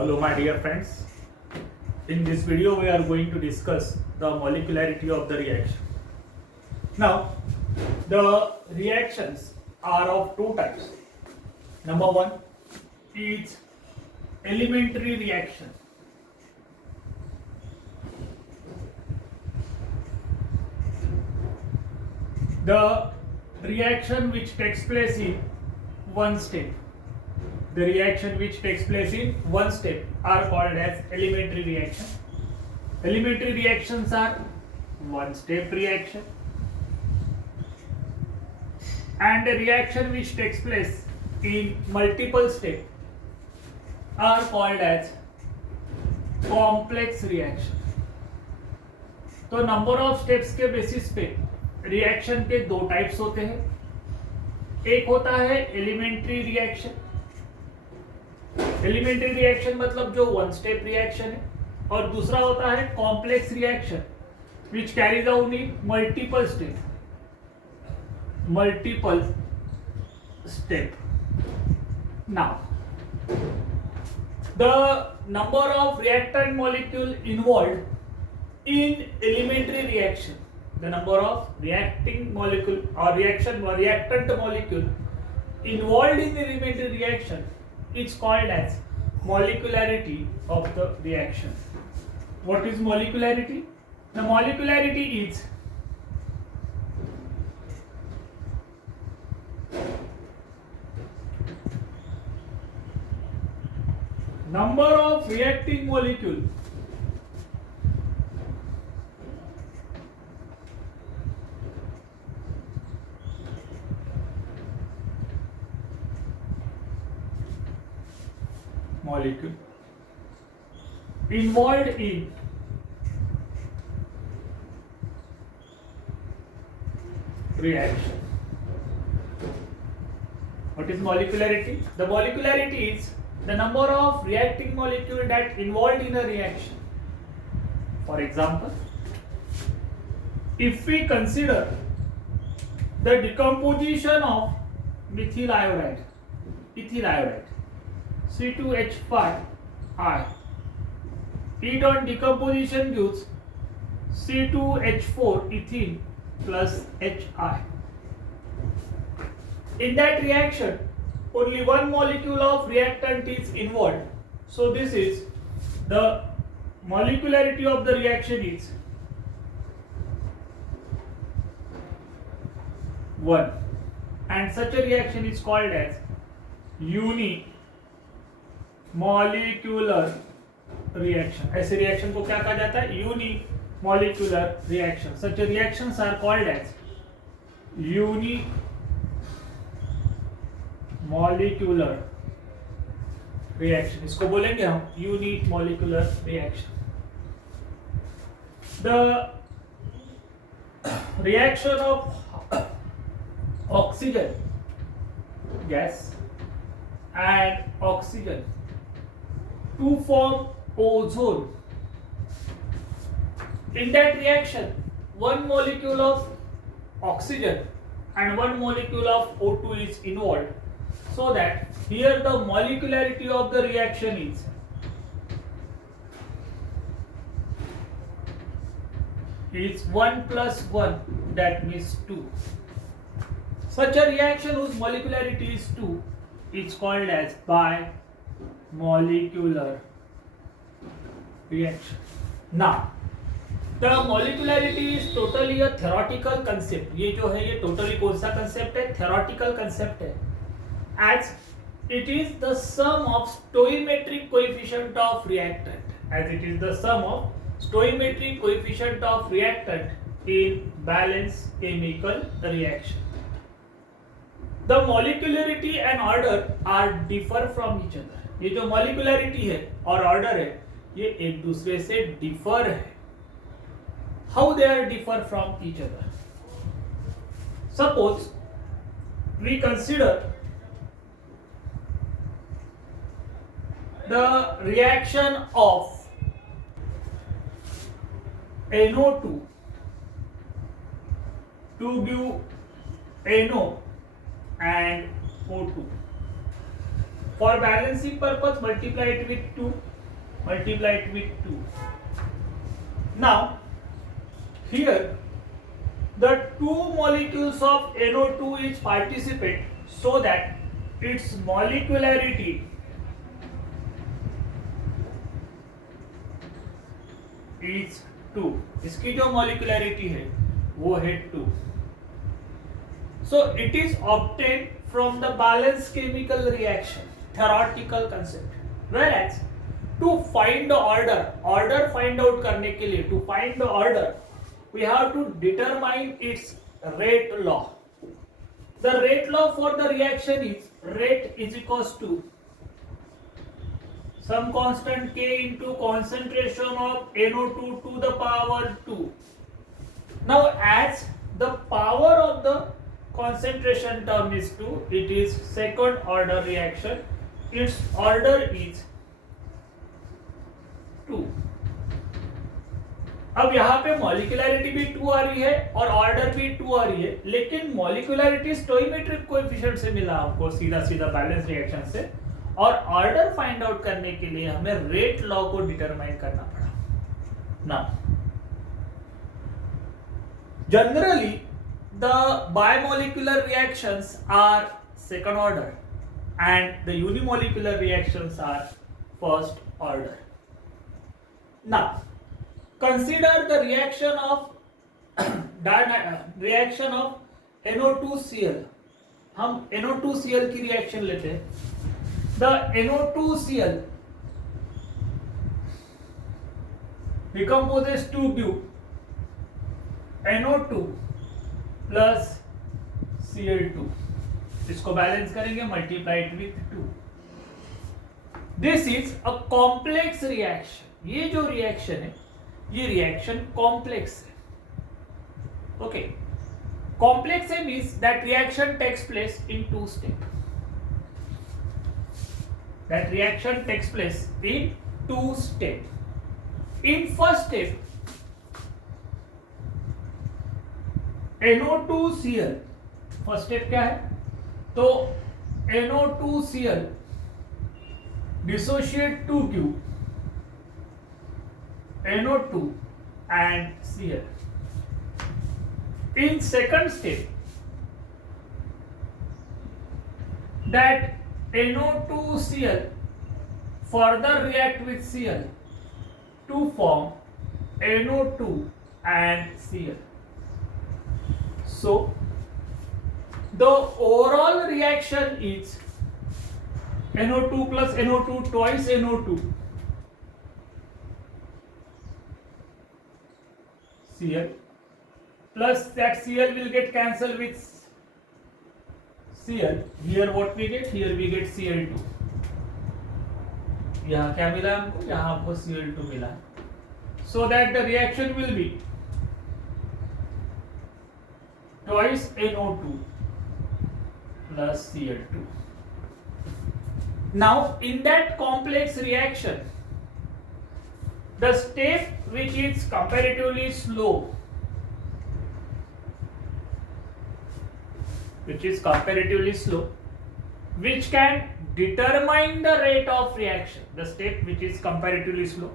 Hello my dear friends. In this video we are going to discuss the molecularity of the reaction. Now the reactions are of two types. Number one is elementary reaction. The reaction which takes place in one step. The reaction which takes place in one step are called as elementary reaction. Elementary reactions are one step reaction, and a reaction which takes place in multiple steps are called as complex reaction. तो number of steps के basis पे reaction के दो types होते हैं. एक होता है एलिमेंट्री रिएक्शन. एलिमेंट्री रिएक्शन मतलब जो वन स्टेप रिएक्शन है, और दूसरा होता है complex reaction which carries out in multiple step. Now the number of reactant molecule involved in elementary reaction, the number of reacting molecule or reactant molecule involved in the elementary reaction is called as molecularity of the reaction. What is molecularity? The molecularity is number of reacting molecule involved in reaction. What is molecularity? The molecularity is the number of reacting molecule that involved in a reaction. For example, if we consider the decomposition of methyl iodide, ethyl iodide, C2H5I. Heat on decomposition gives C2H4 ethene plus Hi. In that reaction, only one molecule of reactant is involved. So this is the molecularity of the reaction is 1, and such a reaction is called as unimolecular reaction. ऐसे reaction को क्या कहा जाता है? Unimolecular reaction. Such reactions are called as unimolecular reaction. इसको बोलेंगे हम unimolecular reaction. The reaction of oxygen gas and oxygen to form ozone. In that reaction, one molecule of oxygen and one molecule of O2 is involved, so that here the molecularity of the reaction is 1 plus 1, that means 2. Such a reaction whose molecularity is 2 is called as bimolecular reaction. Now, the molecularity is totally a theoretical concept. ये जो है ये totally कौन सा concept है? Theoretical concept है. As it is the sum of stoichiometric coefficient of reactant. As it is the sum of stoichiometric coefficient of reactant in balanced chemical reaction. The molecularity and order are differ from each other. ये जो molecularity है और order है ये एक दूसरे से differ है. How they are differ from each other? Suppose we consider the reaction of NO2 to give NO and O2. For balancing purpose, multiply it with 2 multiply it with 2. Now here the two molecules of NO2 is participate, so that its molecularity is 2. इसकी जो molecularity है वो है 2. So it is obtained from the balanced chemical reaction, theoretical concept. Whereas to find the order find out करने के लिए, to find the order, we have to determine its rate law. The rate law for the reaction is rate is equals to some constant K into concentration of NO2 to the power 2. Now as the power of the concentration term is 2, it is second order reaction. Its order is 2. अब यहाँ पे molecularity भी 2 आ रही है और order भी 2 आ रही है, लेकिन मॉलिक्यूलरिटी स्टोइमेट्रिक कोएफिशिएंट से मिला हमको सीधा सीधा बैलेंस रिएक्शन से, और ऑर्डर फाइंड आउट करने के लिए हमें रेट लॉ को डिटरमाइन करना पड़ा. Now generally the biomolecular reactions are second order and the unimolecular reactions are first order. Now consider the reaction of reaction of NO2Cl. हम NO2Cl की रिएक्शन लेते हैं. The NO2Cl decomposes to give NO2 plus Cl2. इसको balance करेंगे, multiply it with 2. This is a complex reaction. ये जो reaction है ये रिएक्शन कॉम्प्लेक्स है. ओके, कॉम्प्लेक्स है means that reaction takes place in 2 step. That reaction takes place in 2 step. In first step NO2Cl, first step क्या है? तो NO2Cl dissociate to give NO2 and Cl. In second step, that NO2Cl further react with Cl to form NO2 and Cl. So the overall reaction is NO2 plus NO2 twice NO2 Cl, plus that Cl will get cancelled with Cl. Here what we get? Here we get Cl2. यहाँ क्या मिला हमको? यहाँ हमको Cl2 मिला. So that the reaction will be twice NO2 plus Cl2. Now in that complex reaction, the step which is comparatively slow, which can determine the rate of reaction, the step which is comparatively slow,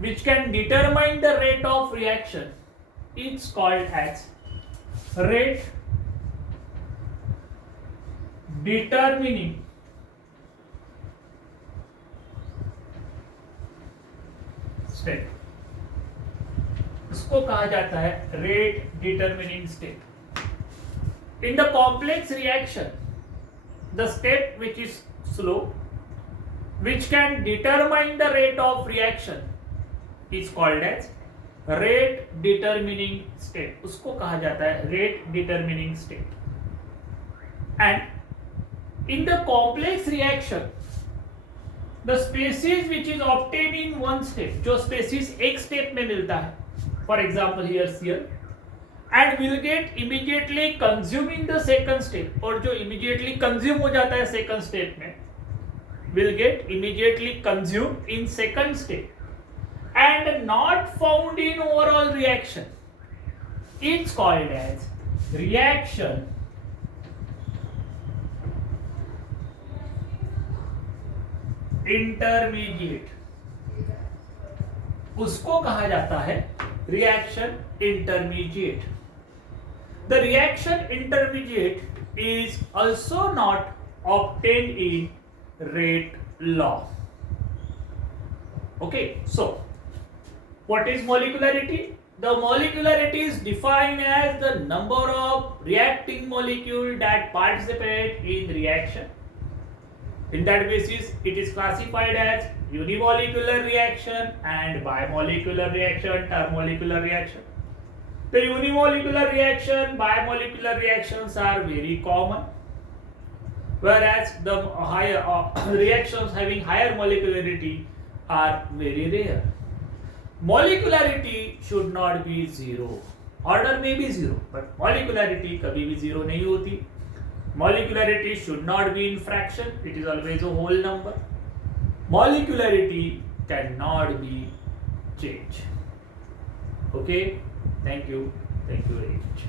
which can determine the rate of reaction, is called as rate determining step. इसको कहा जाता है rate determining step. In the complex reaction, the step which is slow, which can determine the rate of reaction, is called as rate determining step. उसको कहा जाता है rate determining step. And in the complex reaction, the species which is obtained in one step, जो species एक step में मिलता है, for example here Cl, and will get immediately consumed in the second step, और जो immediately consume हो जाता है second step में, will get immediately consumed in second step and not found in overall reaction, it's called as reaction intermediate. उसको कहा जाता है reaction intermediate. The reaction intermediate is also not obtained in rate law. Okay, so what is molecularity? The molecularity is defined as the number of reacting molecule that participate in reaction. In that basis, it is classified as unimolecular reaction and bimolecular reaction, termomolecular reaction. The unimolecular reaction, bimolecular reactions are very common, whereas the higher reactions having higher molecularity are very rare. Molecularity should not be zero. Order may be zero, but molecularity कभी भी zero नहीं होती. Molecularity should not be in fraction. It is always a whole number. Molecularity cannot be changed. Okay. Thank you. Thank you very much.